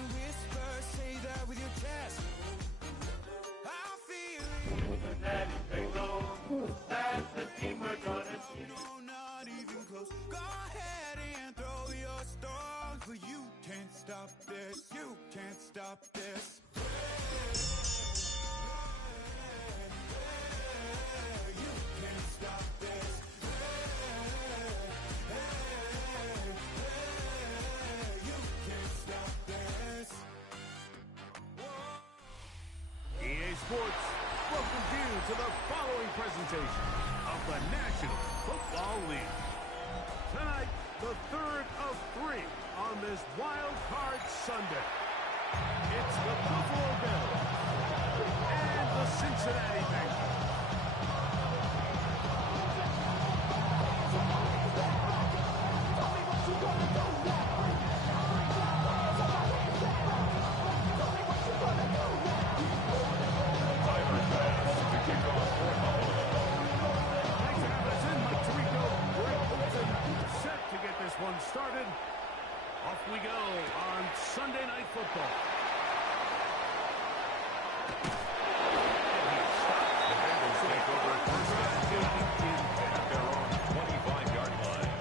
only whisper, say that with your chest. I feel it. That they know that's the team we're gonna see. No, not even close. Go ahead and throw your stones, but you can't stop this. You can't stop this. You can't stop this. You can't stop this. EA Sports welcomes you to the following presentation of the National Football League. Tonight, the third of three on this Wild Card Sunday. It's the Buffalo Bills and the Cincinnati Bengals. One started. Off we go on Sunday Night Football. The Bengals take over first down at their own 25-yard line.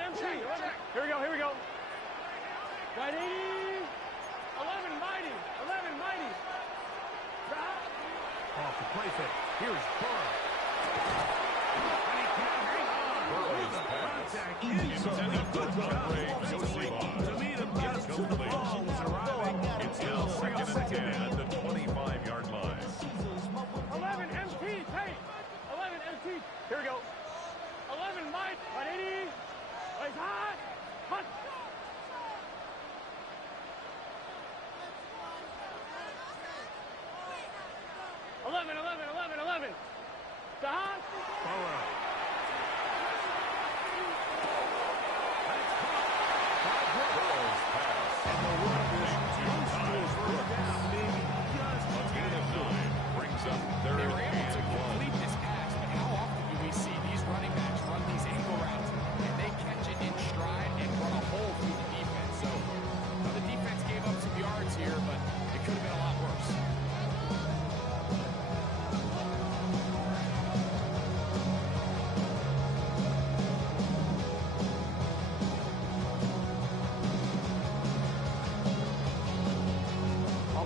MC. Here we go. Right 80. 11 mighty. Off the play fake. Here's Burrow. Contact incomplete. Good job. To meet him just as the ball was arriving. It's now second and 10 at the 25-yard line. 11 MT. Hey. 11 MT. Here we go. 11 might. 180. Plays hot. Hunt. 11. Dahas. Burrow. Burrow's pass. And the run is close to a first down, maybe just A gain of 9 brings up third They were able to and 1. complete this pass, but how often do we see these running backs run these angle routes and they catch it in stride and run a hole through the defense? So the defense gave up some yards here, but it could have been a lot worse.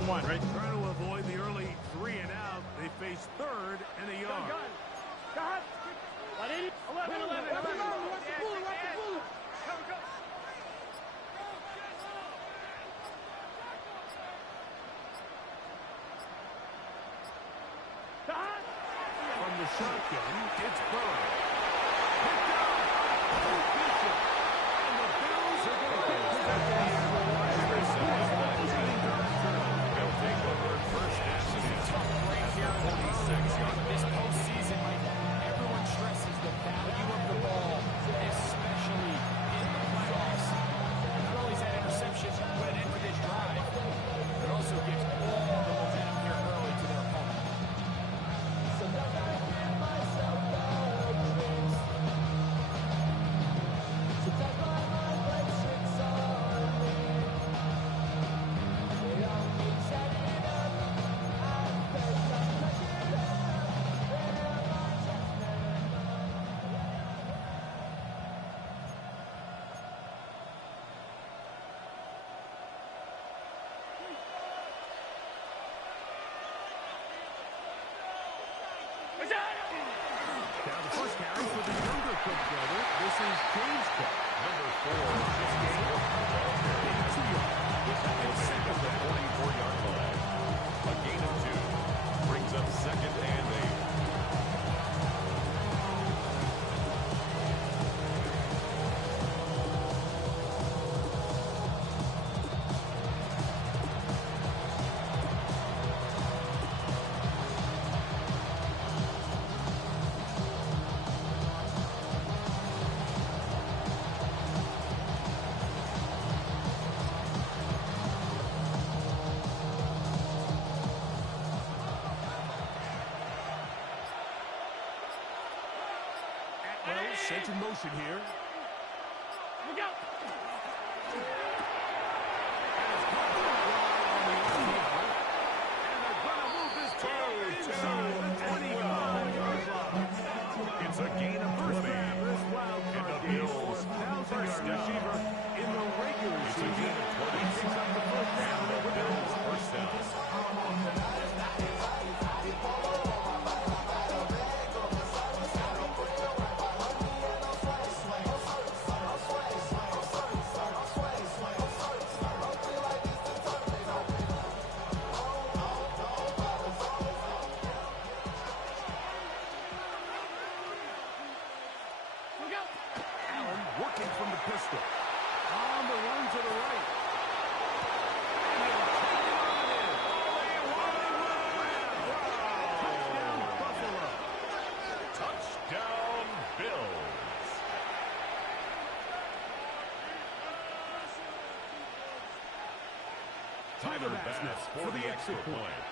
One, right? trying to avoid the early 3 and out. They face third and a yard. Gun. 180. 11. Watch the bullet. Go. From the shotgun, it's Burrow. Picked up. Bishop. And the Bills are going to They'll take over first half. Tough break here in the 46-yard. This postseason, everyone stresses the value of the ball, especially in the playoffs. Gurley's that interception put an end to this drive. It also gives all the momentum here early to their opponent. Now the first carry for the younger Cook brother. This is James Cook. Number 4 just gets work on the ball carry. 2 yards. He'll pick up the 44-yard line. A gain of 2 brings up second and 8. Bills sent in motion here. Look out! And it's caught on the outside. And they're going to move this ball inside the 25-yard line. It's a gain of 20. This wild And card the game Bills for a 1,000-yard first down. receiver in the regular It's a season. gain of 20. He picks up the first down. And the Bills first down. Allen working from the pistol. On the run to the right. And he'll take it on in. Touchdown, Buffalo. Touchdown, Bills. Tyler Bass for the extra point.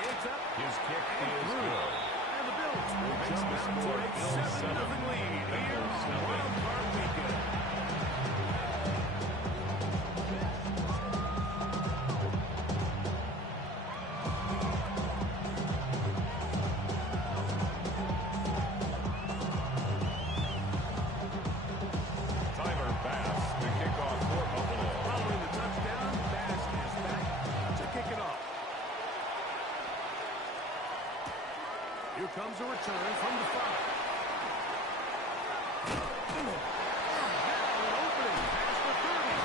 It's up. His kick And is through. good. And the Bills will Makes jump the out to score a Bills 7-0 lead The here Bills in nothing. Wild Card Weekend. Tyler Bass, the kickoff for Buffalo. Following the touchdown, Bass is back to kick it off. Here comes a return from the 5. Now an opening past the 30.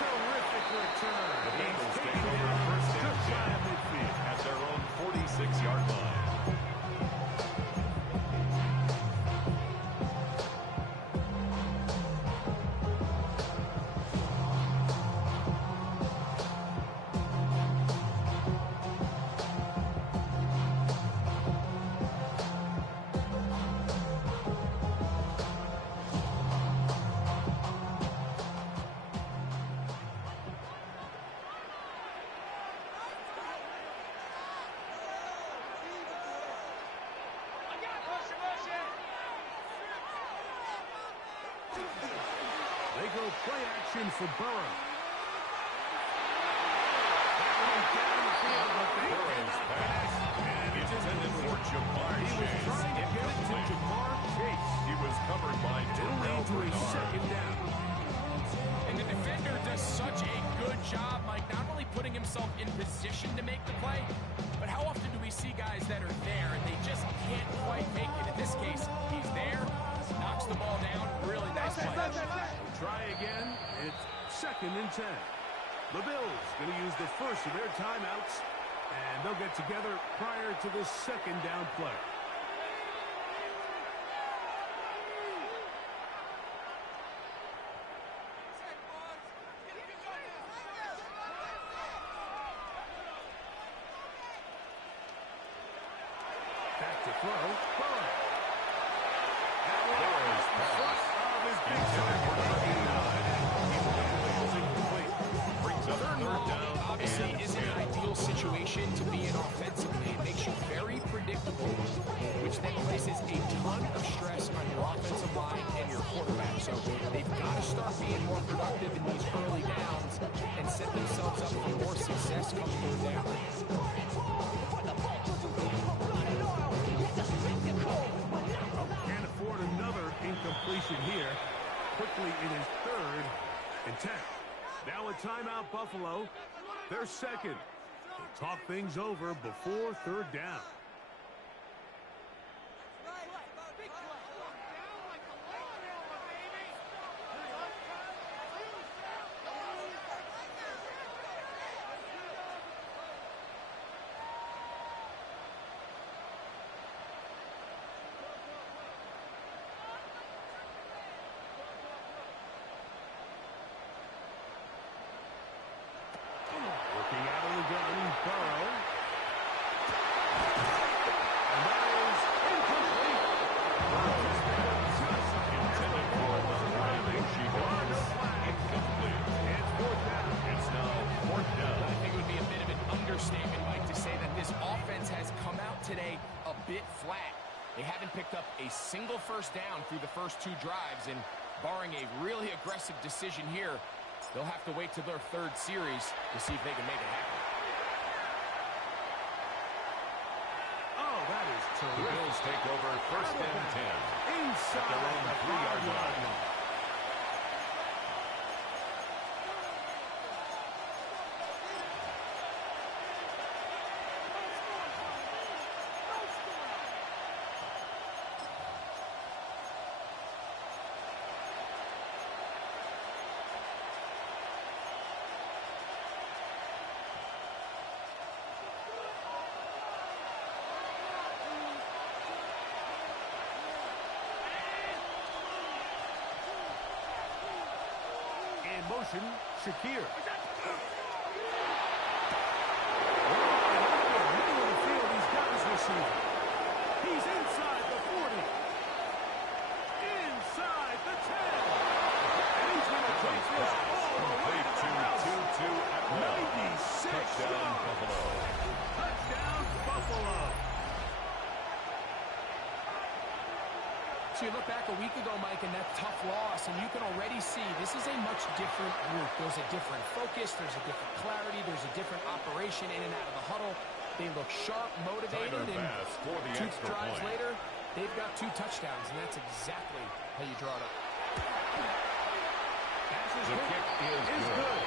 Terrific return. The Bengals He's take taken over down first just down shy of midfield. at their own 46-yard line. They go play action for Burrow. That went down the field, but they Burrow's cannot pass finish. intended for Jamar He was Chase. trying to get it to Jamar Chase. He was covered by It'll Terrell lead to a Bernard. second down. And the defender does such a good job, Mike, not only putting himself in position to make the play, but how often do we see guys that are there and they just can't quite make it? In this case, he's there, knocks the ball down, really nice play. Try again. It's 2nd and 10. The Bills going to use the first of their timeouts, and they'll get together prior to the second down play. Back to throw. Burrow. That one Burrow's in pass. front of his big Intended for target. Bernard. He incomplete. Brings up Third third and down. long obviously and isn't an 10. ideal situation to be in offensively. It makes you very predictable, which then places a ton of stress on your offensive line and your quarterback. So they've got to start being more productive in these early downs and set themselves up for more success come third down. Can't afford another incompletion here. Quickly in his 3rd and 10. Now a timeout, Buffalo. They're second. They'll talk things over before 3rd down. Working out of the gun, Burrow. bit flat. They haven't picked up a single first down through the first 2 drives, and barring a really aggressive decision here, they'll have to wait to their 3rd series to see if they can make it happen. Oh, that is terrific. The Bills take over 1st and 10. Inside their own the 3-yard line. line. Motion, Shakir. Middle of the field, he's got his receiver. He's inside the 40. Inside the 10. And he's going to take this all the way to the house. 2-2 at 96 Touchdown, Buffalo. Touchdown, Buffalo. So you look back a week ago, Mike, and that tough loss, and you can already see this is a much different group. There's a different focus, there's a different clarity, there's a different operation in and out of the huddle. They look sharp, motivated, and 2 drives later, they've got 2 touchdowns, and that's exactly how you draw it up. The kick is good.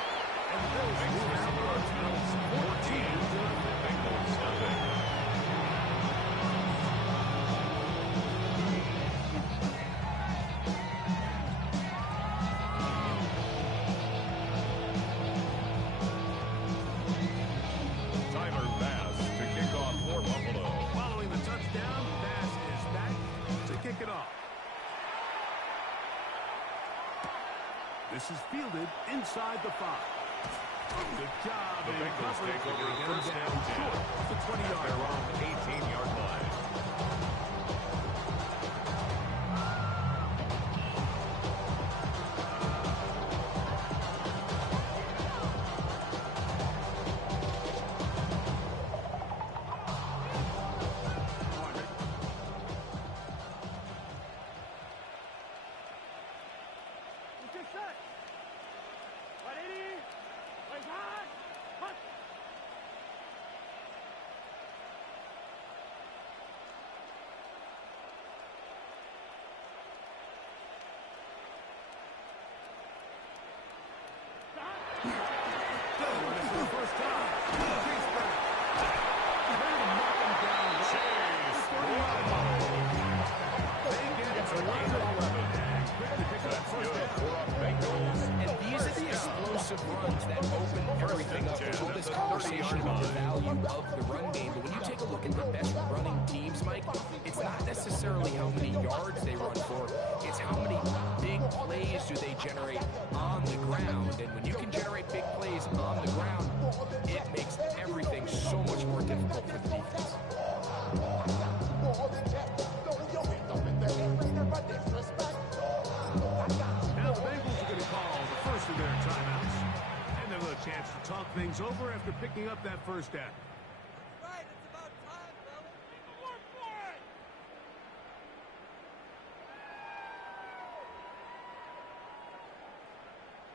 And the Bills move out on 14. Bengals nothing. This is fielded inside the 5. Good job. The Bengals take over 1st down 10. Short of the 20-yard They're line. on the 18-yard line. Runs that open everything up. There's all this conversation about the value of the run game, but when you take a look at the best running teams, Mike, it's not necessarily how many yards they run for, it's how many big plays do they generate on the ground. And when you can generate big plays on the ground, it makes everything so much more difficult for the defense. Now the Bengals are going to call the first of their timeouts. And they'll have a chance to talk things over after picking up that first down. Right, it's about time, fella. Work for it!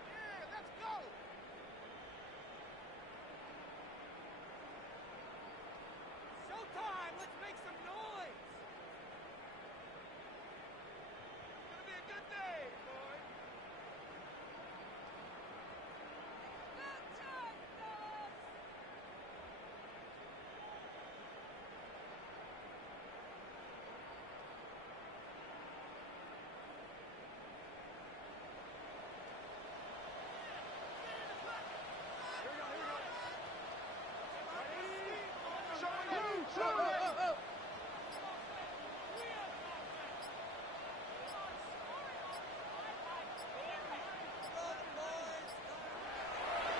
Yeah, let's go! Showtime! Let's make some noise! It's gonna be a good day, boys! About time, fellas!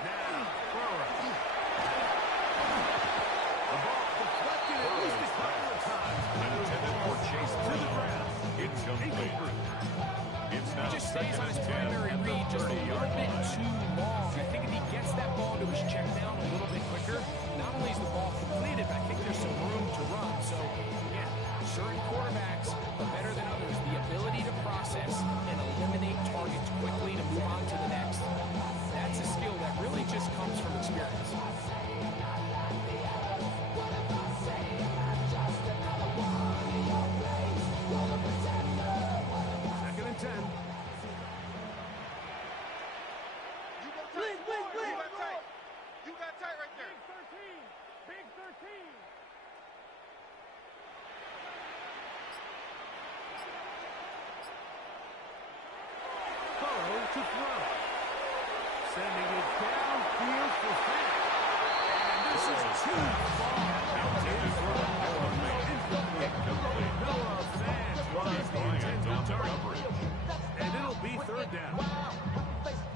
Now, Burrow. The ball deflected at least a couple of times. Intended for Chase To the ground. Incomplete. It's now He just stays on his 2nd and 10 primary at the read just a 30-yard little bit line. too long. I think if he gets that ball to his check down a little bit quicker, not only is the ball completed, but I think there's some room to run. So to throw. Sending it downfield for Fant. And this is too far. Noah Fant was the intended target. And it'll be third down.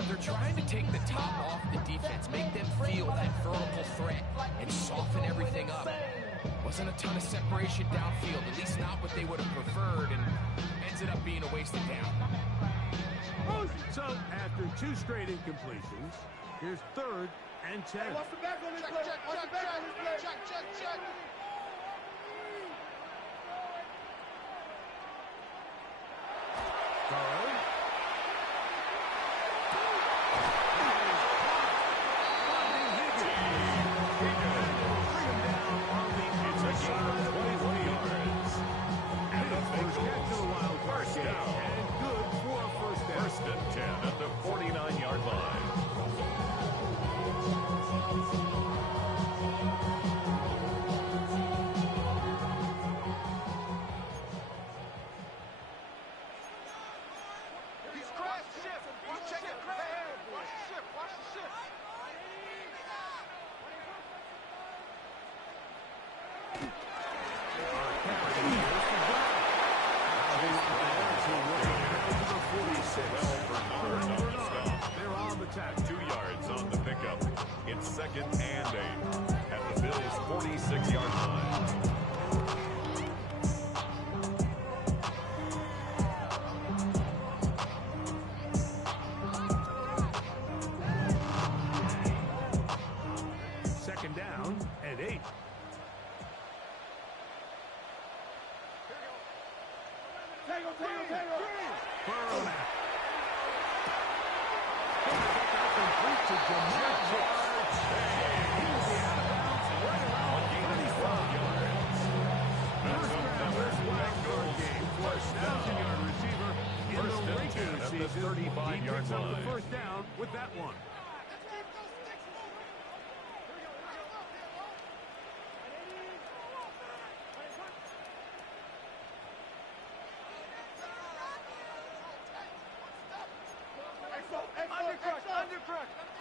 They're trying to take the top off the defense, make them feel that vertical threat, and soften everything up. Wasn't a ton of separation downfield, at least not what they would have preferred, and ended up being a wasted down. So, after 2 straight incompletions, here's 3rd and 10. Watch the back on this play. Watch the back on this play. Check. First and 10 at the 49-yard line. He's crossed shift. Check it. Watch the shift. Watch the shift. They're on the tack. 2 yards on the pickup. It's 2nd and 8 at the Bills' 46-yard line. Second down and 8. Tango. Burrow now. Complete to Jamar Chase. He'll be out of bounds right around 35 yards. First wildcard game. 1,000-yard receiver in the regular season. He picks up the first down with that one.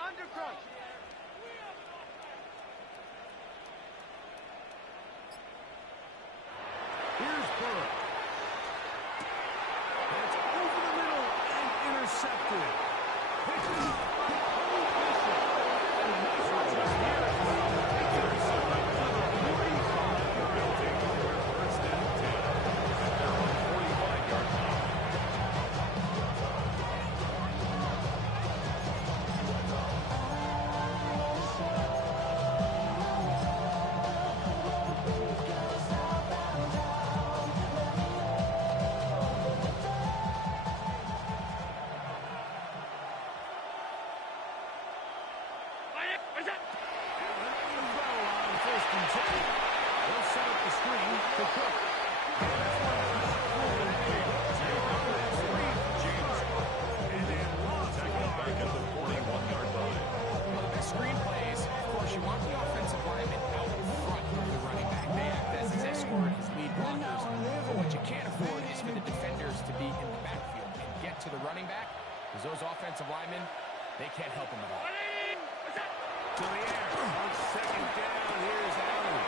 Undercrush. Here's Burrow. That's over the middle and intercepted. Pitches. They'll set up the screen for Cook. And then lost back at the 41-yard line. Well, the best screen plays, of course, you want the offensive lineman out in front of the running back. They act as his escort, his lead blockers. But what you can't afford is for the defenders to be in the backfield and get to the running back, because those offensive linemen, they can't help him at all. To the air. On second down, here's Allen.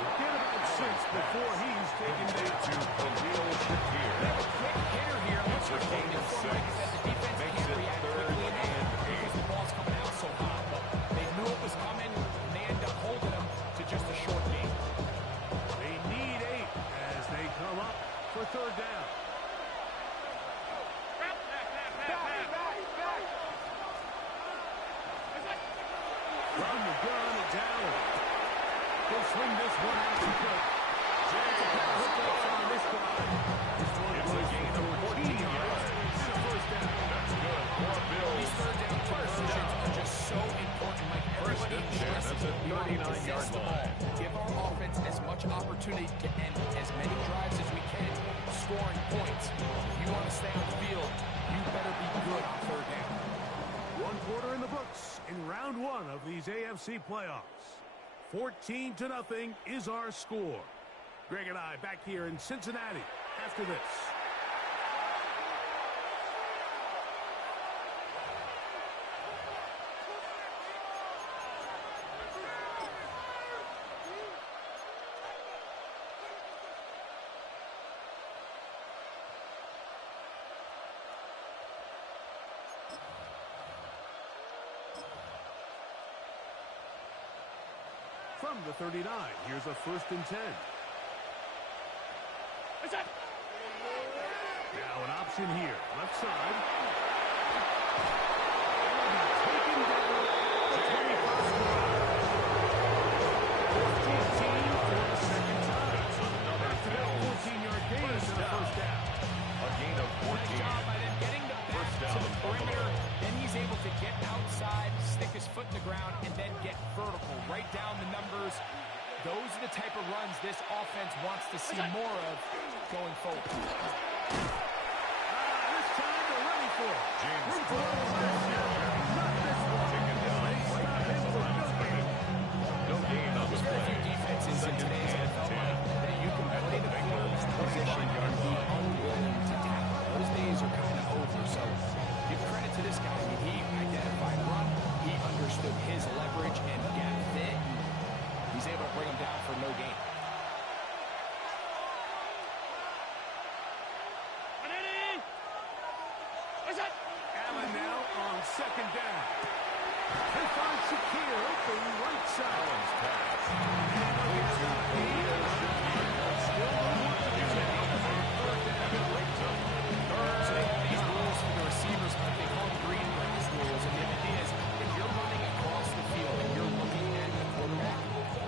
We'll get about 6 before he's taken down. To Khalil Shakir. They have a quick hitter here. Once you're taking it from, like I said, the defense can't react quickly enough because the ball's coming out so hot. But they knew it was coming, and they end up holding them to just a short game. They need 8 as they come up for third down. From the gun, it's Allen. He'll swing this one out to Cook. Hookups on this drive. This one It's a gain of 14 yards. and a first down. That's good for Bills. These third down conversions are just so important. Like everybody and 10 stresses, at the we want to 39-yard possess the ball. line. Give our offense as much opportunity to end as many drives as we can, scoring points. If you want to stay on the field, you better be good on third down. 1 quarter in the books in round 1 of these AFC playoffs. 14-0 is our score. Greg and I back here in Cincinnati after this. from the 39. Here's a 1st and 10. Now an option here. Left side. Taken down the 25. 15 for the second time. Another 14-yard gain in the first down. A gain of 14. Nice job by them getting the back First to down, the perimeter. Buffalo. Then he's able to get outside, stick his foot in the ground, and then get vertical. Right down the numbers. Those are the type of runs this offense wants to see more of going forward. This time they're ready for it. James Not this one. Taken down They right stop at him the for no line. gain. No gain on the There's very play. few defenses in Second today's and NFL 10. that you can play the Bengals position and be unwilling to tackle. Those days are kind of over. So give credit to this guy. I mean, he identified run. He understood his leverage and gap fit. He's able to bring him down for no gain. Allen now on 2nd down. They find Shakir open right side. Allen's pass. So they have these rules for the receivers, but they call them green grass rules. And the idea is if you're running across the field and you're looking at the quarterback,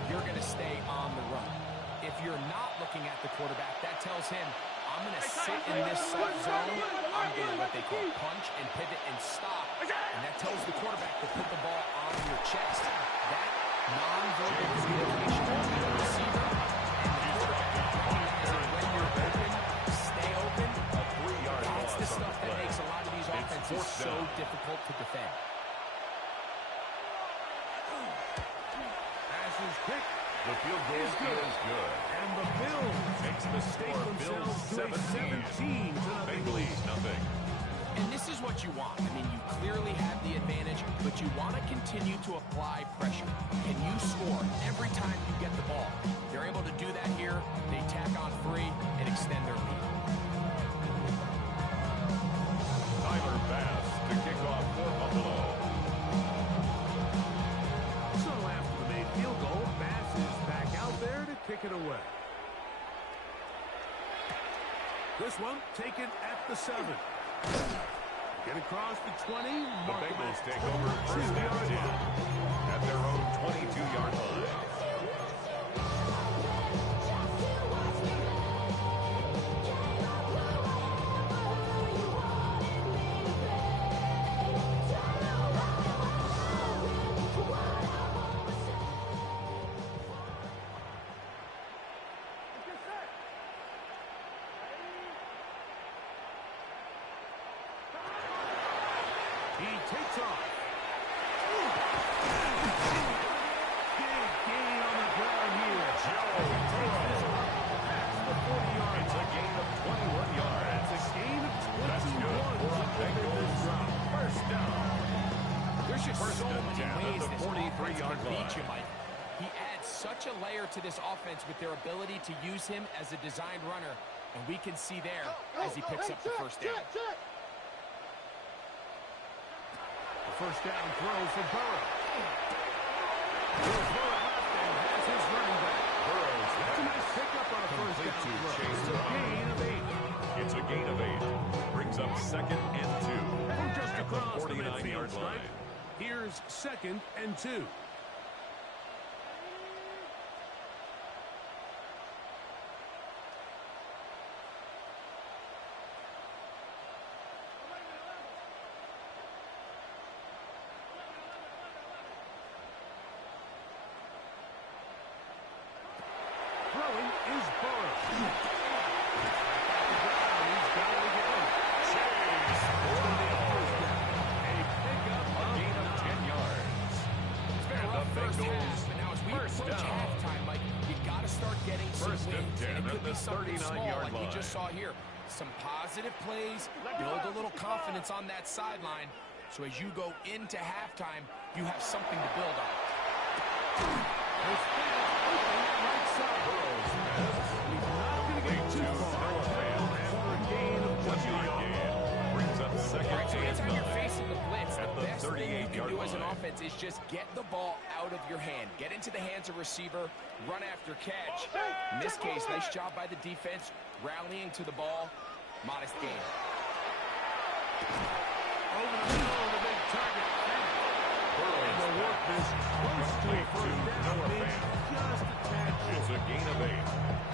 you're going to stay on the run. If you're not looking at the quarterback, that tells him, I'm going to sit in this soft zone. I'm going to what they call punch and pivot and stop. And that tells the quarterback to put the ball on your chest. That non-verbal communication between the receiver and the quarterback, recognizing when you're open, stay open. A 3-yard That's loss the on stuff the that play. makes a lot of these offenses fourth so down. difficult to defend. Pass is quick. The field goal is good. And the Bills Makes the take score Bills themselves to a 17 to nothing lead. Bengals nothing. And this is what you want. I mean, you clearly have the advantage, but you want to continue to apply pressure. Can you score every time you get the ball? They're able to do that here. They tack on 3 and extend their lead. Tyler Bass to kick off for Buffalo. So after the made field goal, Bass is back out there to kick it away. This one taken at the 7. Get across the 20. The Mark Bengals it take over first and 10 at their own 22-yard line. He takes off. Big gain on the ground here. That's the 40-yard. It's a gain of 21 yards. That's a gain of 21. That's good for a Bengals drop. First down. There's just First so and many 10 at ways the this 43-yard offense can beat line. you, Mike. He adds such a layer to this offense with their ability to use him as a designed runner, and we can see there as he picks up the first down. First down throw for Burrow. Here's Burrow left and has his running back. Burrow's That's a nice pickup on a first complete down to throw. Chase It's a Brown. gain of 8. It's a gain of 8. Brings up 2nd and 2. From just at the across the 49-yard midfield stripe. line. Here's 2nd and 2. Throwing is Burrow. He's got it again. Chase First down. A pickup A of gain of 9. 10 yards. It's been a And rough the first Bengals half, but now as we first approach down. halftime, Mike, you got to start getting some First and wins. 10 And it could at be the something small 39-yard like we just line. saw here. Some positive plays, build a little confidence on that sideline. So as you go into halftime, you have something to build on. There's Fant open right side. Burrow's pass. He's not going to get too far. Noah Fant. After a gain of 1 1-yard yard. gain. Brings up second Right, so and anytime you're 9. facing the blitz, At the the best thing you can 38-yard do as an line. offense is just get the ball out of your hand. Get into the hands of receiver, run after catch. In this case, nice job by the defense, rallying to the ball. Modest gain. Over the middle of the big target. And the work is close to a first down. Maybe just a tad short. It's a gain of 8.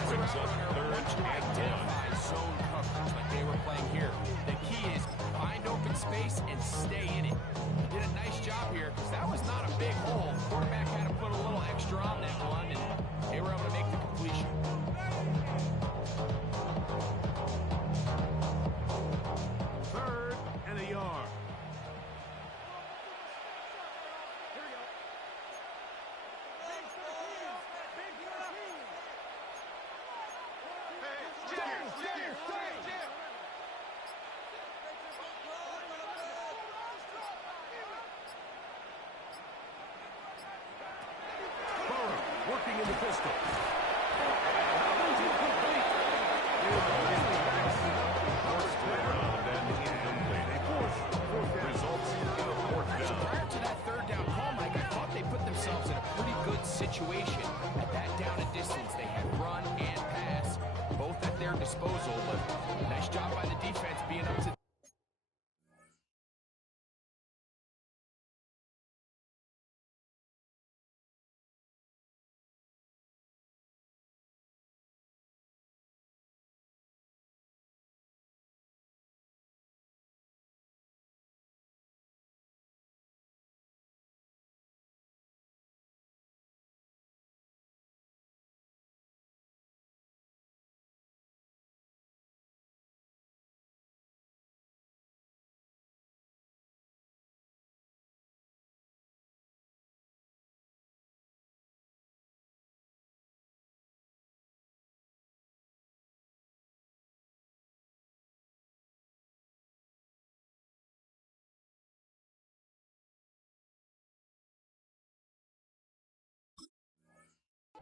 Brings up third Once you and 1. identify zone coverage like they were playing here, the key is find open space and stay in it. He did a nice job here because that was not a big hole. Quarterback had to put a little extra on that one, and they were able to make the completion. Third and a yard. Burrow working in the pistol. First round and incomplete. Results in a fourth down. Prior to that third down call, Mike, I thought they put themselves in a pretty good situation. At that down and distance, they had run and pass, both at their disposal, but nice job by the defense being up to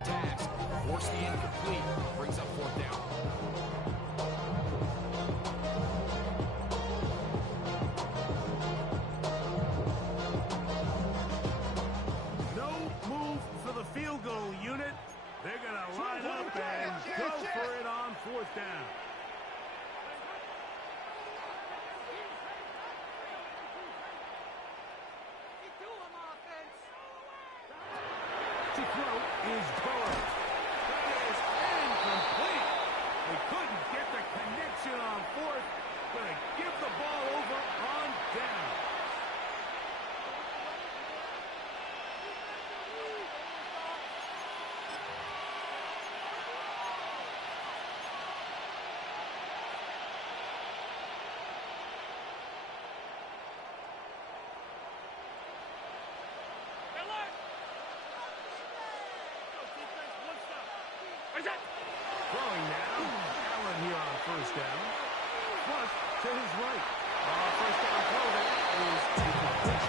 task. Force the incomplete. Brings up fourth down. No move for the field goal unit. They're going to line up and go for it on fourth down. To throw is Burrow. That is incomplete. They couldn't get the connection on fourth. Going to give the ball over on down. Throwing now. Allen here on first down. Plus to his right. First down throw there is incomplete.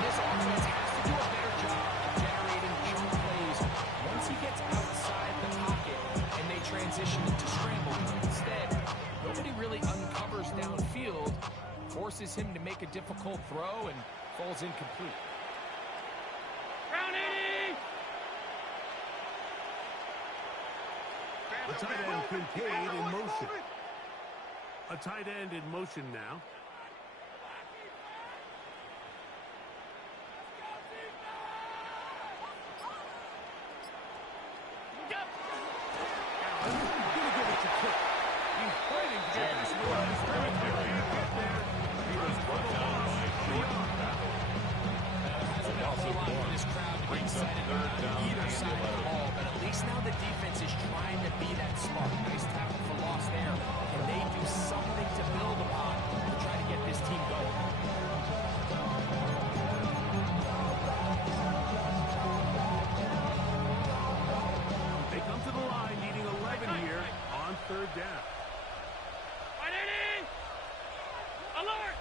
This offense has to do a better job of generating chunk plays once he gets outside the pocket and they transition into scrambling. Instead, nobody really uncovers downfield, forces him to make a difficult throw, and falls incomplete. A tight end Kincaid in motion. A tight end in motion now. Allen gonna give it to Cook. He's fighting to get this one. He was brought down by Jordan Battle. Has an awful lot for this crowd to be excited about on either side of the ball, but at least now the defense is trying to be that smart. Nice tackle for loss there. Can they do something to build upon to try to get this team going? They come to the line needing 11 here on third down. Alert!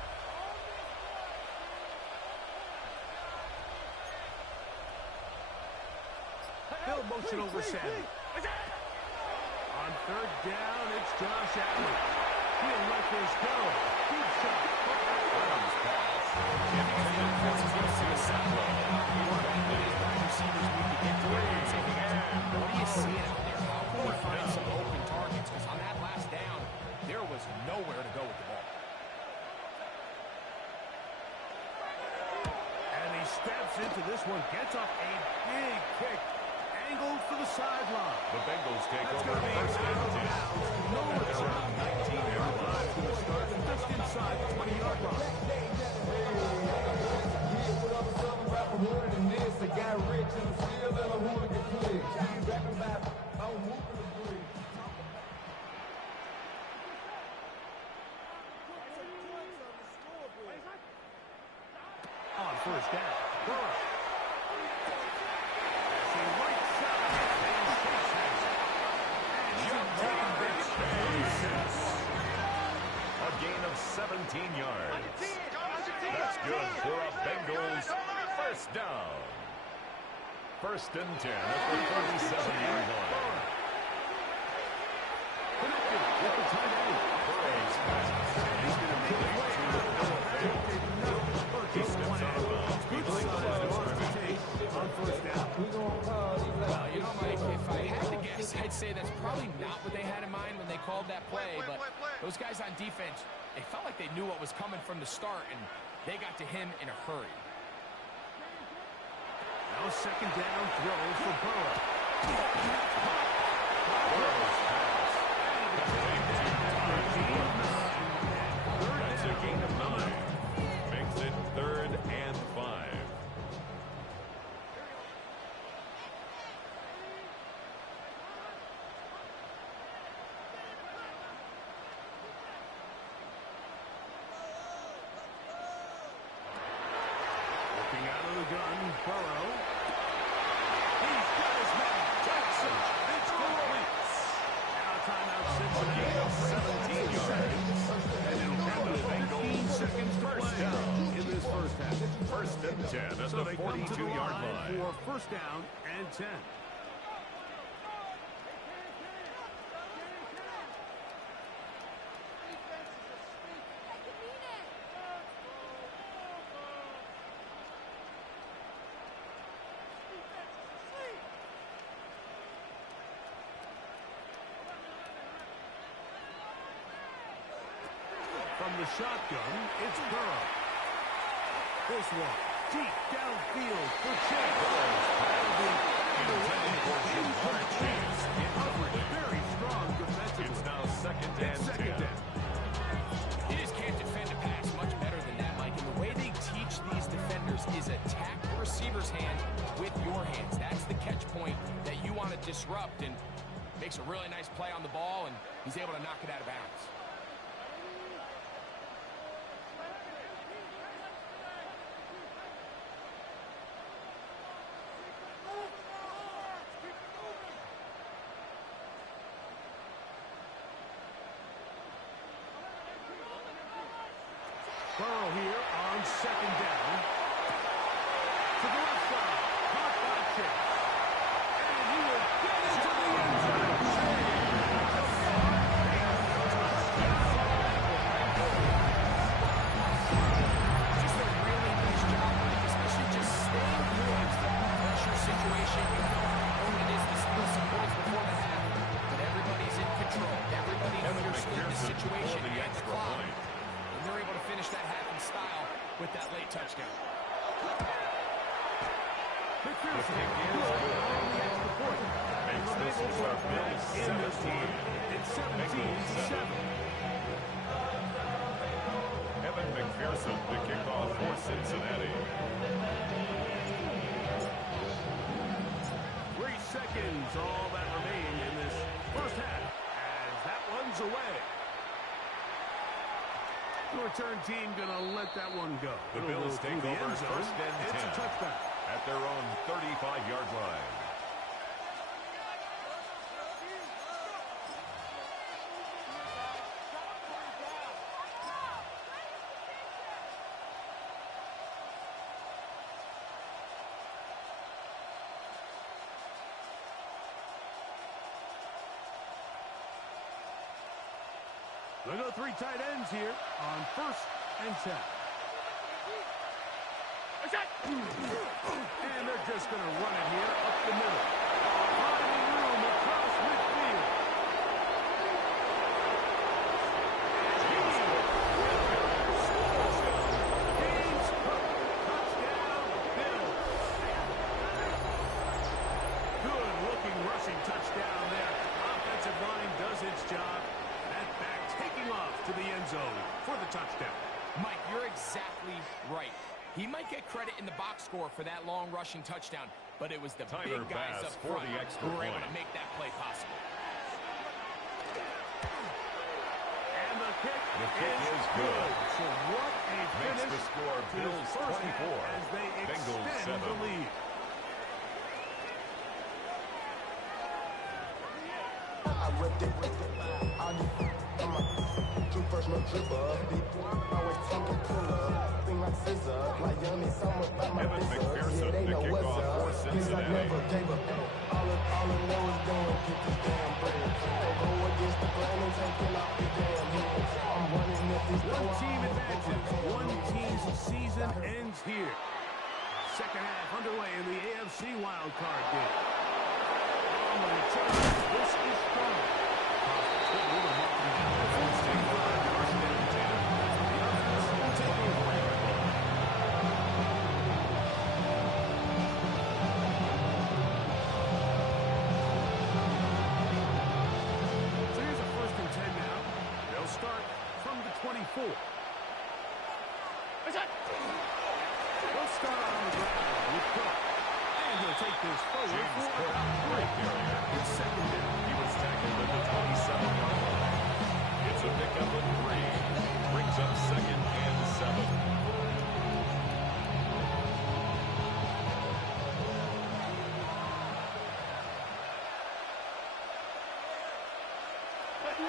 Bill motion over Sammy. On third down, it's Josh Allen. He'll let this go. Deep shot. Adams pass. Intended for Tucson. Receivers need to get to it. What are you seeing out there? How can we find some open targets? Because on that last down, there was nowhere to go with the ball. And he steps into this one, gets up a big kick, angled for the sideline. The Bengals take That's over going to be first out and of 10. bounds. No At their return. own 19-yard line. Going to start just inside the 20-yard line. On first down, Burrow. Passing right side, and Chase has it. And he's taken this. A gain of 17 yards. That's good for a Bengals first down. First and 10 at the 37-yard line. Connected with the tight end. Burrow's pass. He's going to make it right to no avail. He steps out of bounds. Good size yards to take on first down. Well, you know, Mike, if I had to guess, I'd say that's probably not what they had in mind when they called that play. But those guys on defense, they felt like they knew what was coming from the start, and they got to him in a hurry. Now second down throw for Burrow. Burrow's pass. That's a gain of 9. Makes it 3rd and 5. Looking out of the gun, Burrow. He's got his man. Jackson. It's complete. Now timeout A gain of 17 yards. And the Bengals 15 seconds to first play down. in this first half. First and 10 at So the they come to the 42-yard line line. for first down and 10. From the shotgun, it's Burrow. This one, deep downfield for Chase. That'll be Intended for Jamar Chase. coverage. Very strong defensively. It's now second and 10. You just can't defend a pass much better than that, Mike. And the way they teach these defenders is attack the receiver's hand with your hands. That's the catch point that you want to disrupt, and makes a really nice play on the ball, and he's able to knock it out of bounds. Burrow here on second down. To the left side. Caught by Chase. And he will get into the end zone. Just a really nice job, Mike, especially just staying poised. Pressure situation, you know how important it is to steal some points before the half. But everybody's in control. Everybody understood the situation for the and the extra clock. point. And they're able to finish that half in style with that late touchdown. McPherson will on the extra point. Makes this our Bills In this 17. one, it's 17-7. Evan McPherson to kick off for Cincinnati. 3 seconds, all that remain in this first half. As that one's away. The return team going to let that one go. The It'll Bills go take through the over end zone. first and It's 10. a touchdown. At their own 35-yard line. They'll go 3 tight ends here on 1st and 10. And they're just going to run it here up the middle. Finding room across midfield. Touchdown there. Offensive line does its job. That back taking off to the end zone for the touchdown. Mike, you're exactly right. He might get credit in the box score for that long rushing touchdown, but it was the Tyler big guys Bass up for front the extra who were able point. to make that play possible. And the kick is good. So what a Makes finish the score to the Bills first 24, half as they Bengals extend 7. the lead. I ripped it. I do my true first no tripper. Always talking puller. Thing like scissor. Like young and someone about my Evan business. McPherson, Yeah, they the know what's kickoff for up. Cause I Cincinnati. never gave up. All I know is going get this damn bread. Don't go against the plan and taking off the damn head. I'm running at this One team advances. One team's season ends here. Second half underway in the AFC wildcard game. On the return, this is strong. So here's a 1st and 10 now. They'll start from the 24. They'll start on the ground with Cook. And he'll take this forward James for Cook, about 3. great carry. It's 2nd down. He was tackled at the 27-yard line. It's a pickup of 3. Brings up 2nd and 7.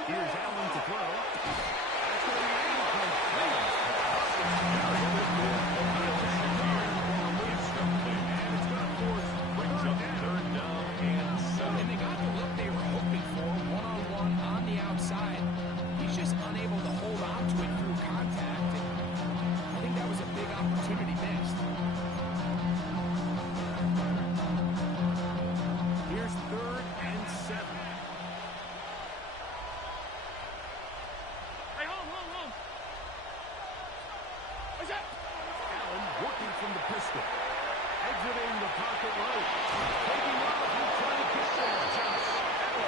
Here's Allen to throw. That's going to be incomplete. And it's going to force Brings up 3rd down and 7. And they got the look they were hoping for, one-on-one on the outside. He's just unable to hold on to it through contact. And I think that was a big opportunity missed. Here's 3rd and 7. Allen working from the pistol. Exiting the pocket right. Taking off and trying to get there.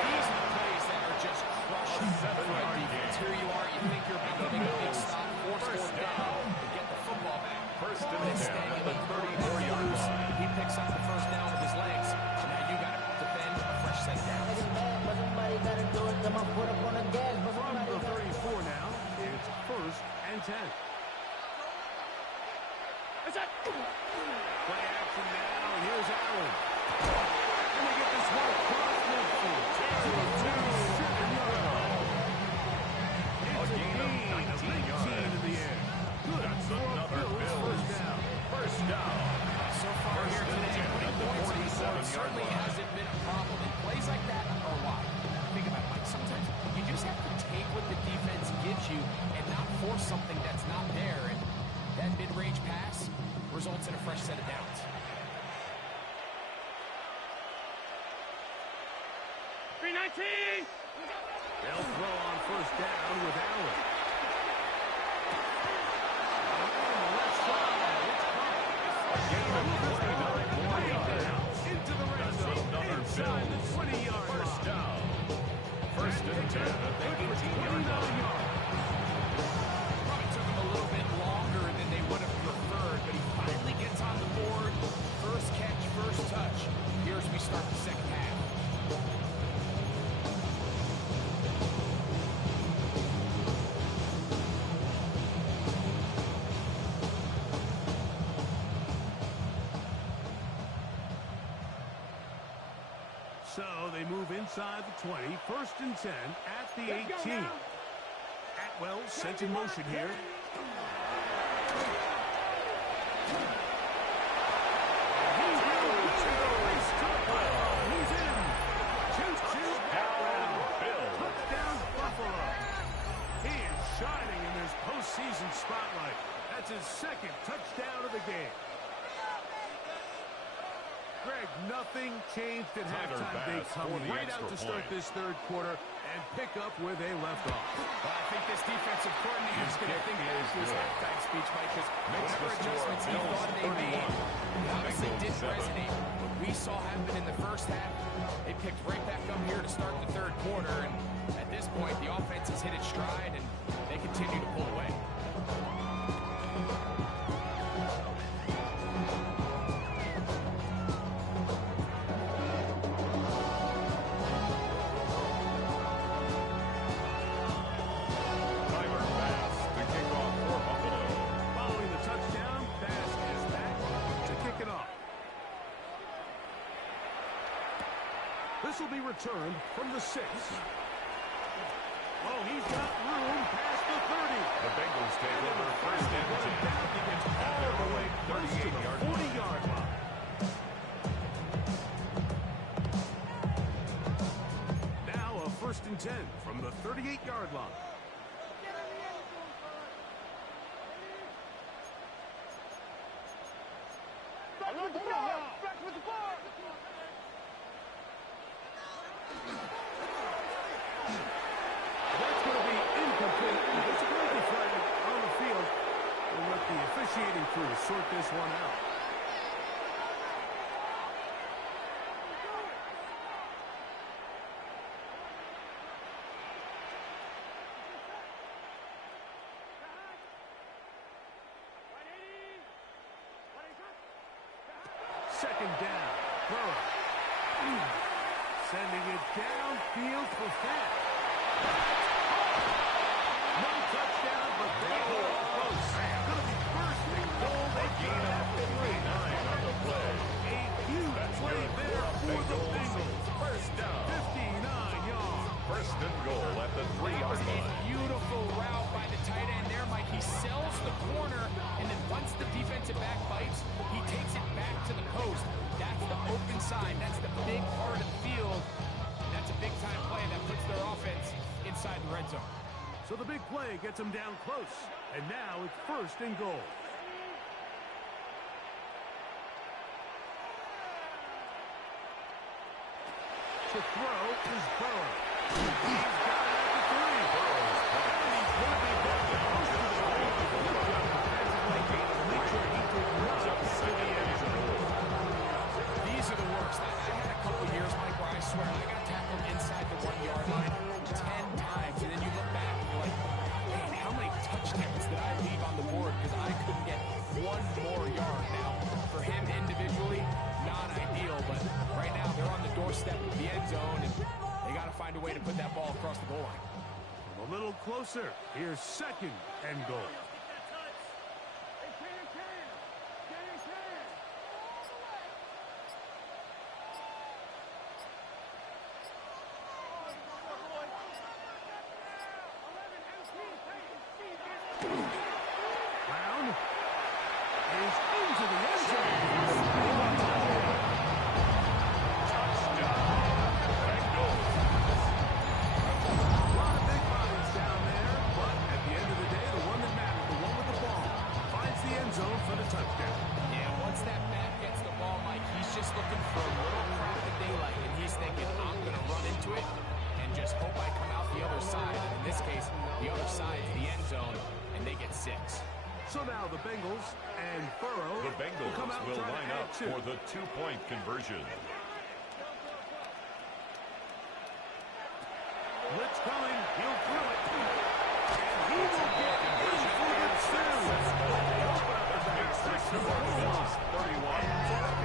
These are the plays that are just crushing the front defense. Here you are, you think you're beginning a big stop, force down, to get the football back. 1st and Instead, 10 at you the look 34-yard line. He picks up the 1st down with his legs. And now you got to defend a fresh set of downs. From the 34 now, it's 1st and 10. Play action now. Here's Allen. And they get this one across midfield. It's a gain of 19 in the air. Good. That's another Bills. 1st down. So far here today, putting points on the board 47-yard certainly line. hasn't been a problem. And plays like that are why. Think about it, Mike. Sometimes you just have to take what the defense gives you and not force something that's not there. And that mid-range pass results in a fresh set of downs. They'll throw on 1st down with Allen. On the left side, it's caught. Into the red zone. Inside the 20-yard line. 1st down. 1st and 10 at the 18-yard line. Probably took him a little bit longer than they would have preferred, but he finally gets on the board. 1st catch, 1st touch. Here's we start the 2nd half. So they move inside the 20, 1st and 10 at the 18. Atwell sent in motion here. He's in. 2-2. Allen Bill. Touchdown Buffalo. He like nothing changed at halftime. They come right out to start this third quarter and pick up where they left off. Well, I think this defensive coordinator is going to think back to his halftime speech, Mike, because whatever adjustments he thought they made, it obviously didn't resonate. What we saw happen in the first half, they picked right back up here to start the third quarter, and at this point, the offense has hit its stride, and they continue to pull away. This will be returned from the 6. Oh, he's got room past the 30. The Bengals take over first and 10. Down, he gets all the way close to the 40-yard line. Now a first and 10 from the 38-yard line. Back with the ball. That's going to be incomplete. There's a penalty flag on the field. We'll let the officiating crew sort this one out. Second down. Burrow. Sending it downfield for Fat. No touchdown, but they were close. Going to be first and goal. They gain up 3-9 on the play. A huge play there for the Bengals. First down. 59 yards. First and goal at the 3-yard line. Beautiful route by the tight end there, Mike. He sells the corner, and then once the defensive back bites, he takes it back to the post. That's the open side. That's the big part of the field. That's a big-time play that puts their offense inside the red zone. So the big play gets them down close. And now it's first and goal. To throw is Burrow. He's got it at the 3. Burrow's pass. And he's going to be brought down close to the goal. Good job defensively to make sure he did not get to the end zone. These are the worst. I had a couple years, Mike, where I swear I got tackled inside the 1-yard line 10 times, and then you look back and you're like, man, how many touchdowns did I leave on the board because I couldn't get one more yard? Now, for him individually, not ideal, but right now they're on the doorstep of the end zone, and they got to find a way to put that ball across the goal line. A little closer. Here's second and goal. Brown is into the end zone. Touchdown, Bengals. A lot of big bodies down there, but at the end of the day, the one that mattered, the one with the ball, finds the end zone for the touchdown. Yeah, once that back gets the ball, Mike, he's just looking for a little crack of daylight, and he's thinking, I'm going to run into it and just hope I come out the other side. And in this case, the other side is the end zone, and they get 6. So now the Bengals and Burrow The Bengals come out will trying to line add up 2. for the 2-point conversion. Blitz coming. He'll throw it. And he will get in for the 2.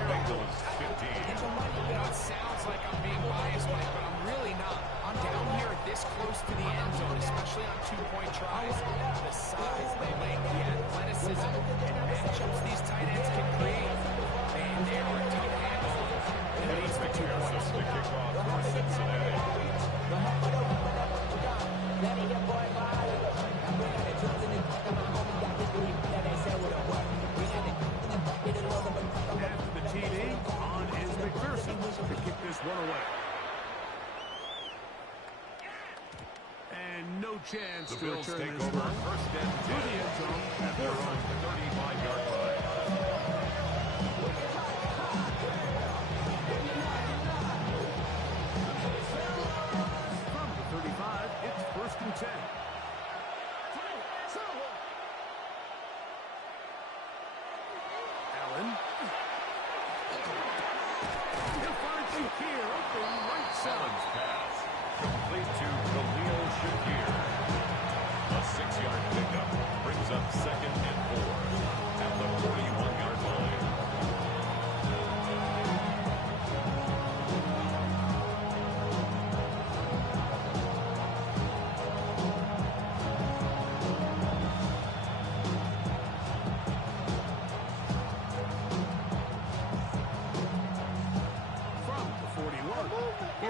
Bengals 15. You know, it sounds like I'm being biased, Mike, but I'm really not. I'm down here this close to the end zone, especially on 2-point tries. The size, the length, the athleticism, and matchups these tight ends can create. And they are a tough handle. It leads to 2 points. To kick off for Cincinnati. After the TD, on is McPherson to kick this one away. And no chance The to Bills return take this over one. first and 10 Through the end zone at their own 35-yard line.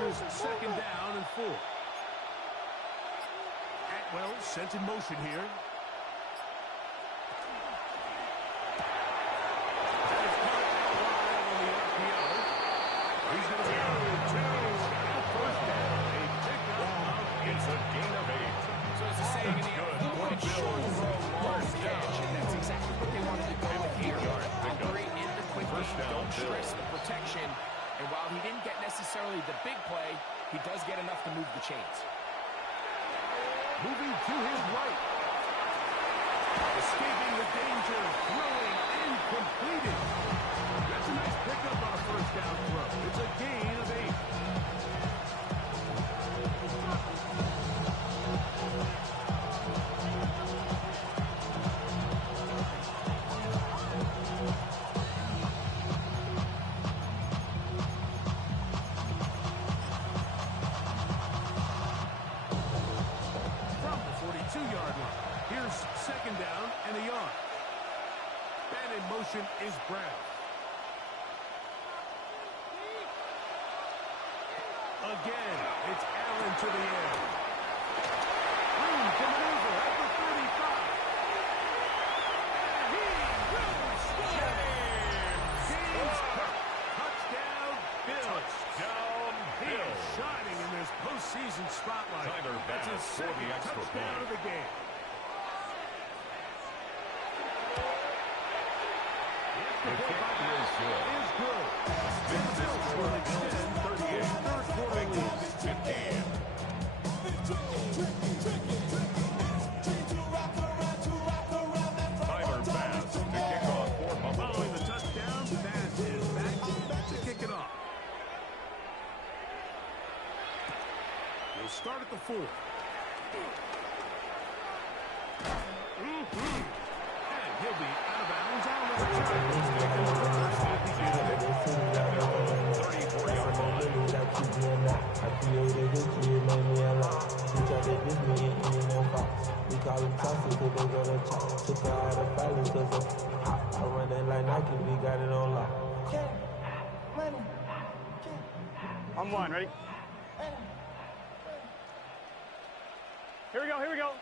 Here's second down and 4. Atwell sent in motion here. That is caught wide on the RPO. He's going to go to first down. A pickup. It's a gain of 8. So as the saying in the NFL, short throw, large catch, and that's exactly what they wanted to go with here. Operate in the quick game, don't stress the protection. And while he didn't get necessarily the big play, he does get enough to move the chains. Moving to his right. Escaping the danger, throwing and completing. That's a nice pickup on a first down throw. It's a gain of 8. From the 42-yard line. Here's second down and a yard. And in motion is Brown. Again, it's Allen to the end. Room to maneuver at the 35. And he will score! James Cook. Touchdown, Bill. Touchdown, He Bill. is shining in this postseason spotlight. Tyler That's his Bass for the second extra touchdown point. of the game. The kick is good. Is good. Bengals will extend 38. Third quarter lead. Bengals 15. Tyler Bass to kick off for Buffalo. Following the touchdown, Bass is back to kick it off. We'll start at the 4. And he'll be out of bounds on the return. 34-yard line. I created history, it made me a lot. We tried to diss me and eating them fox. We call them toxic cause they go to chop. Took her out of filings cause I'm hot. I run that like Nike, we got it on lock. On one, ready? Here we go, here we go.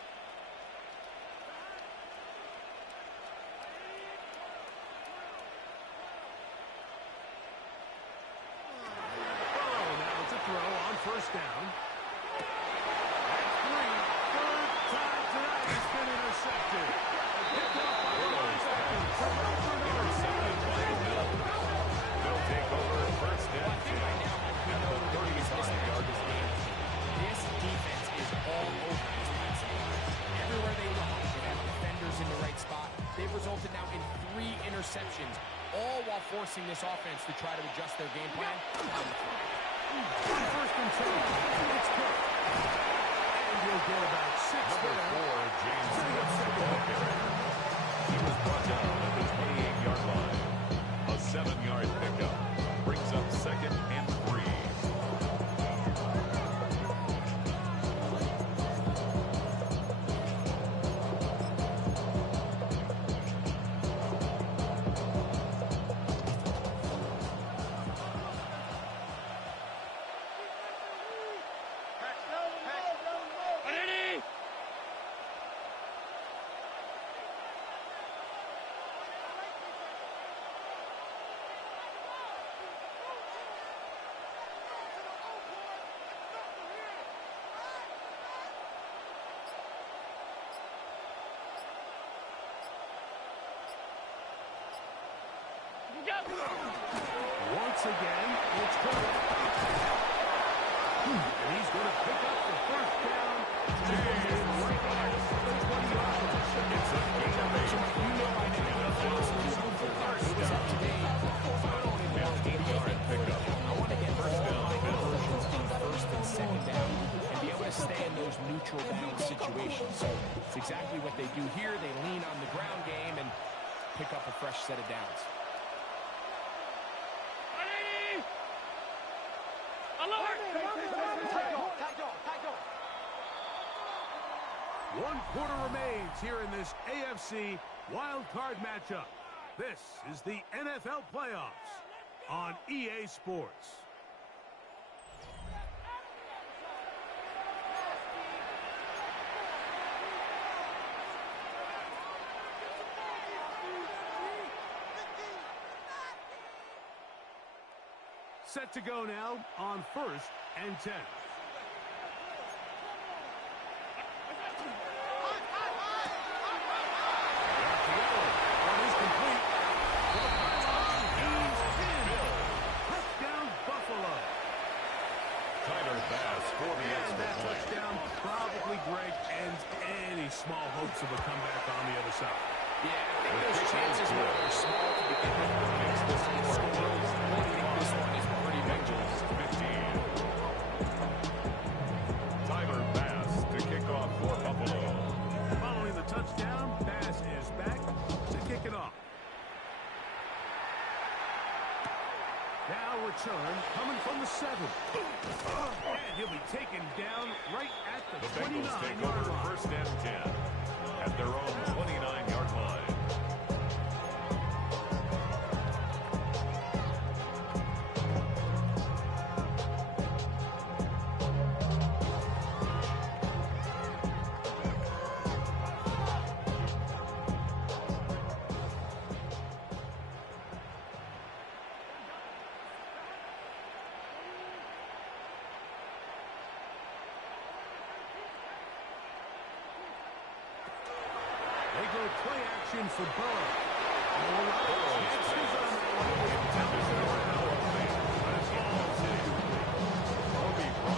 Now it's a throw on first down. At 3, third time tonight, it's been intercepted. Picked up by the linebacker. Intercepted by Bill. They'll take over first down. At the 35-yard line. This defense is all over this passing game. Everywhere they look, they have defenders in the right spot. They've resulted now in 3 interceptions, all while forcing this offense to try to adjust their game plan on the fly. First and 10. It's Cook. And you'll get about 6 Number there. 4, James Cook, the ball carrier. He was brought down at the 28-yard line. A 7-yard pickup brings up second and 3. Once again, it's Cook. And he's going to pick up the first down. Right back to the 20-yard line. It's a gain of 8. You know I didn't have a First it was up to down. me. Not only And 8-yard pickup. I want to get all my conversions on first and second down and be able to stay in those neutral down situations. So it's exactly what they do here. They lean on the ground game and pick up a fresh set of downs. One quarter remains here in this AFC wildcard matchup. This is the NFL playoffs on EA Sports. set to go now on 1st and 10. Small hopes of a comeback on the other side. Yeah, I think those chances were small to begin with. Makes this one score. I think this one is pretty Bengals 15. Tyler Bass to kick off for Buffalo. Following the touchdown, Bass is back to kick it off. Now return coming from the 7. And he'll be taken down right at the 29-yard line. 1st and 10 at their own 29-yard line. They go play action for Burrow.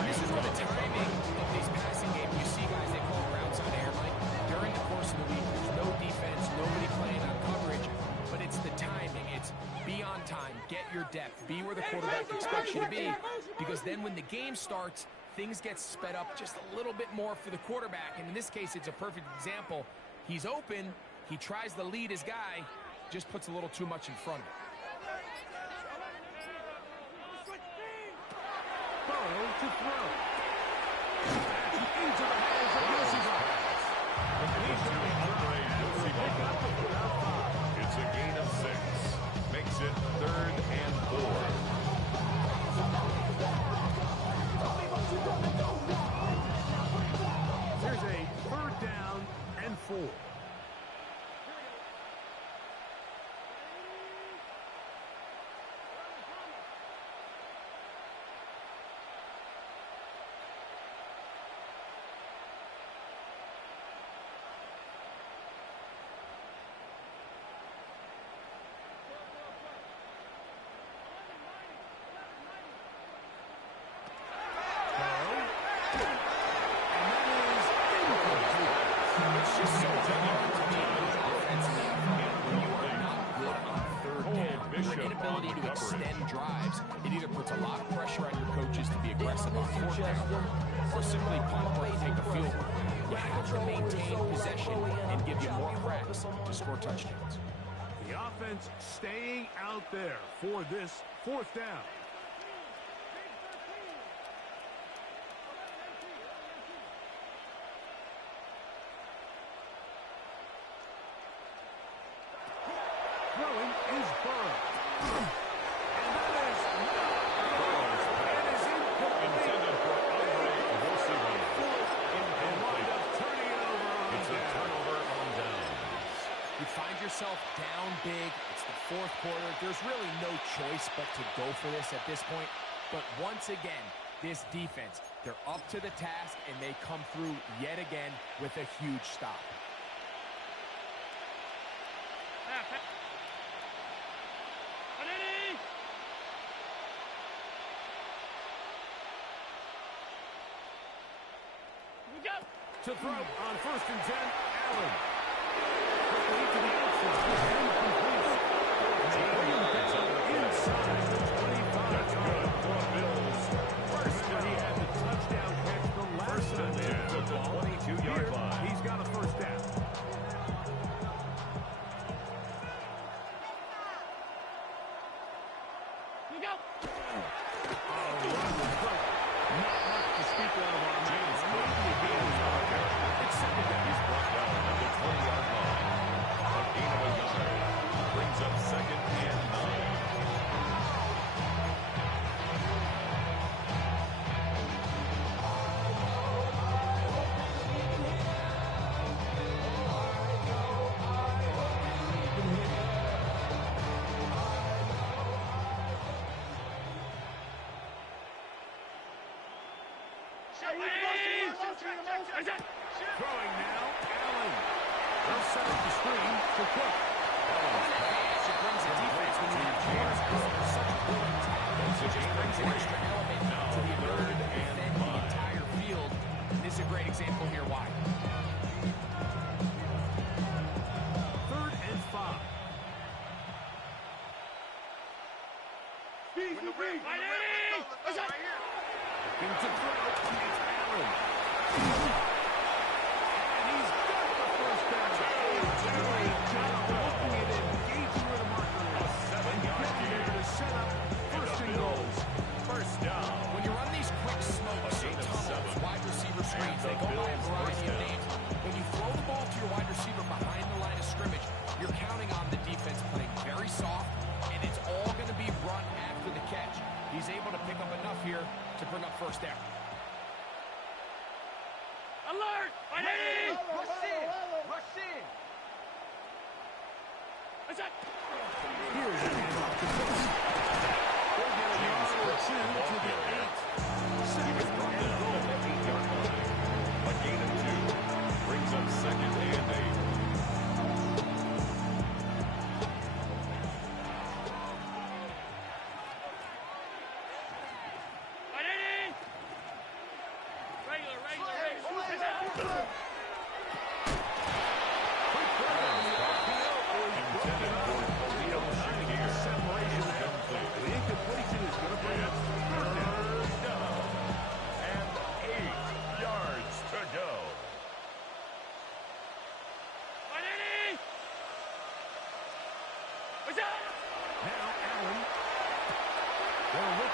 This is where the timing of these passing games, you see guys, they call routes on air. Like during the course of the week, there's no defense, nobody playing on coverage, but it's the timing. It's be on time, get your depth, be where the quarterback expects you to be, because then when the game starts, things get sped up just a little bit more for the quarterback, and in this case, it's a perfect example. He's open, he tries to lead his guy, just puts a little too much in front of him. Burrow to throw. Into the hands of It's a gain of 6. Makes it 3rd and 4. Here's a 3rd down and 4. It either puts a lot of pressure on your coaches to be aggressive on 4th down, or simply punt or take a field goal. You have to maintain possession and give you more cracks to score touchdowns. The offense staying out there for this 4th down. Throwing is Burrow. Yourself down big. It's the 4th quarter. There's really no choice but to go for this at this point. But once again, this defense, they're up to the task, and they come through yet again with a huge stop. To throw on 1st and 10, Allen. He's got a 1st down. You go. Not much to speak of on James. It's 2nd down. He's brought down at the 20-yard line. A gain of a yard brings up 2nd and 9. Throwing now, Allen. They'll set up the screen for Cook. It brings a defense when you have players because they're such good tackles. It just brings an extra element to the ability to defend the entire field. This is a great example here why. 3rd and 5. Looking to throw. It's Allen. And he's got the first down. Great job looking at engaging with a marker. A 7-yard gain To set up 1st and goals. First down. When you run these quick smokes, tunnels, wide receiver screens, they go by a variety of names. When you throw the ball to your wide receiver behind the line of scrimmage, you're counting on the defense playing very soft, and it's all going to be run after the catch. He's able to pick up enough here to bring up 1st down. Alert! Rush in! Rush in! Here's the handoff to Cook. They'll get a yard or 2 to the 8. 2nd and goal. 8-yard line. A gain of 2 brings up 2nd and 8.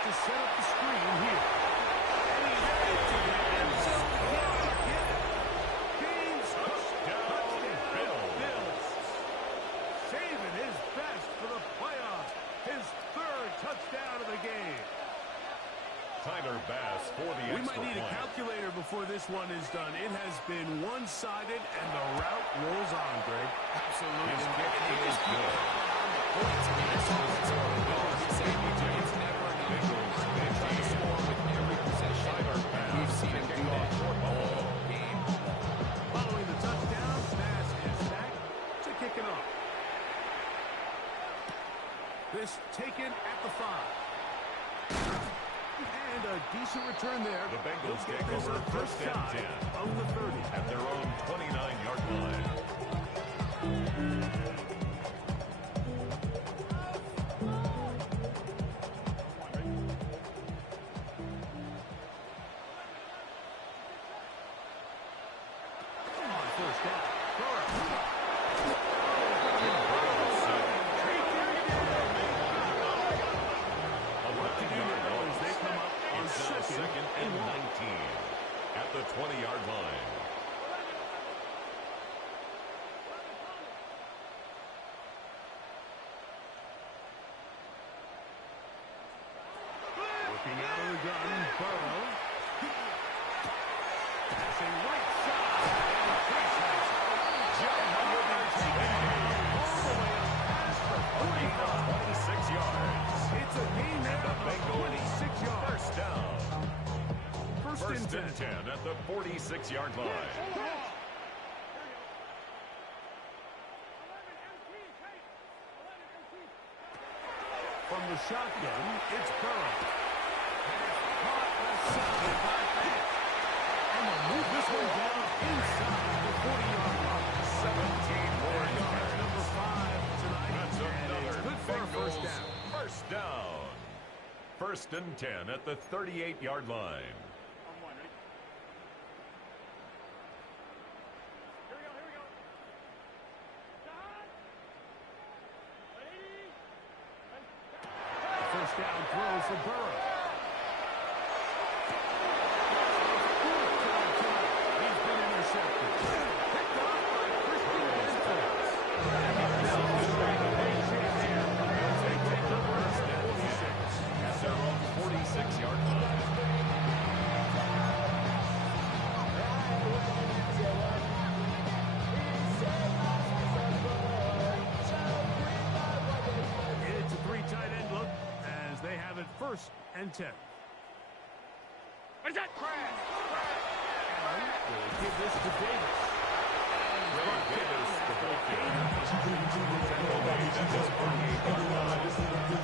To set up the screen here. And he's ready to the end zone again. Gains touchdown, Bills. Saving his best for the playoffs. His 3rd touchdown of the game. Tyler Bass for the extra We might need a point. calculator before this one is done. It has been one-sided, and the route rolls on, Greg. Absolutely. His kick is good. Points. I mean, that's all it's all about. It's never enough. They try to score with every possession. We've seen him do that all game. Following the touchdown, pass is back to kick it off. This taken at the 5. And a decent return there. The Bengals They'll take get this over up 1st and 10 on the 30. at their own 29-yard line. Second and 19 at the 20-yard line. Working out of the gun, Burrow. Passing right side. And Chris has John all the way up past the 26 yards. It's a gain there of 26 yards. First down. First and 10 at the 46-yard line. From the shotgun, it's Burrow. Caught inside by Pitt. And they'll move this one down inside the 40-yard line. 17 more yards. Number 5 tonight. That's another good for a first Bengals down. First down. 1st and 10 at the 38-yard line. First down throw for Burrow. He's been intercepted. Picked off by Christian Benford. And the Bills trying to make change here. They'll take the first and 46. At their own 46-yard line. It's a 3 tight end look as they have it 1st and 10. What's that? Crash. Allen will give this to Davis. Davis, the ball carrier. That's 48 line.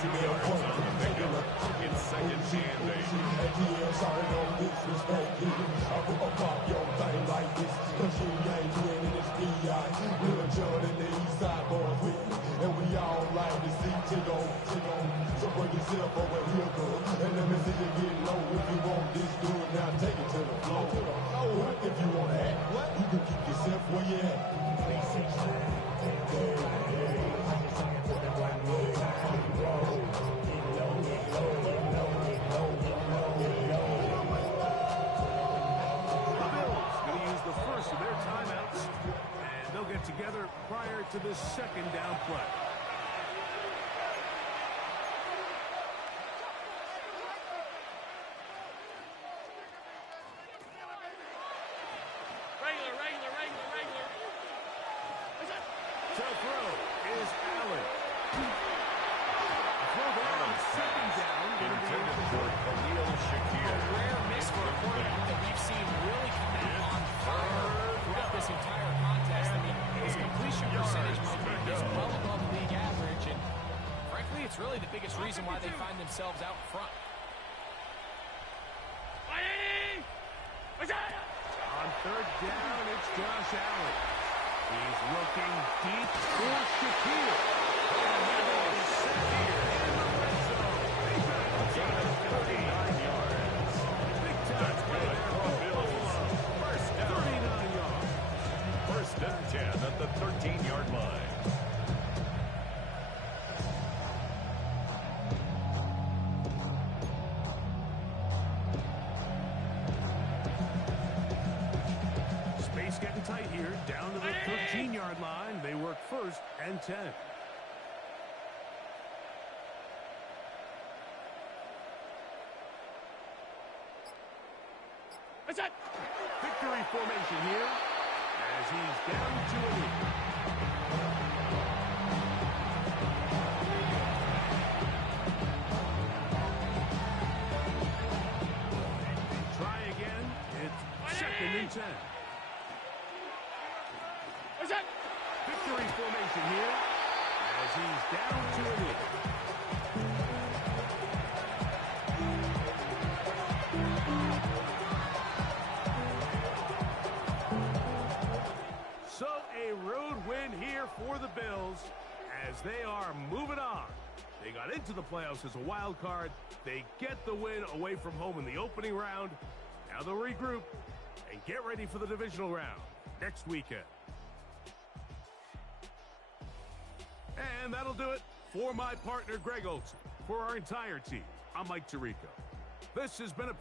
2 yards on the pickup. It's second and 8. Sorry, don't disrespect you. I will pop your thing like this, cause you ain't winning this P.I. Lil John and the East Side boys with me, and we all like to see Chigo. So bring yourself over here, girl, and let me see you get low. If you want this good, now take it to the floor. If you want to act, you can keep yourself where you at. Together prior to the second down play. Regular. To throw is Allen. Throw there on second down. Intended for Khalil Shakir. A rare miss for a quarterback that we've seen really come out on fire throughout this entire contest. I mean, his completion percentage is well above the league average, and frankly, it's really the biggest reason why they find themselves out front. On third down, it's Josh Allen. He's looking deep for Shakir. And that is set here in the red zone. He's got 39 yards. Big time play there for Buffalo. First down. 39 yards. First and 10 at the 13-yard line. Space getting tight here. Down to the 13-yard line. They work first and 10. What's that? Victory formation here as he's down to a knee. Try again. It's second and 10. What's that? Victory formation here as he's down to a knee. So a road win here for the Bills as they are moving on. They got into the playoffs as a wild card. They get the win away from home in the opening round. Now they'll regroup and get ready for the divisional round next weekend. And that'll do it for my partner, Greg Olson. For our entire team, I'm Mike Tirico. This has been a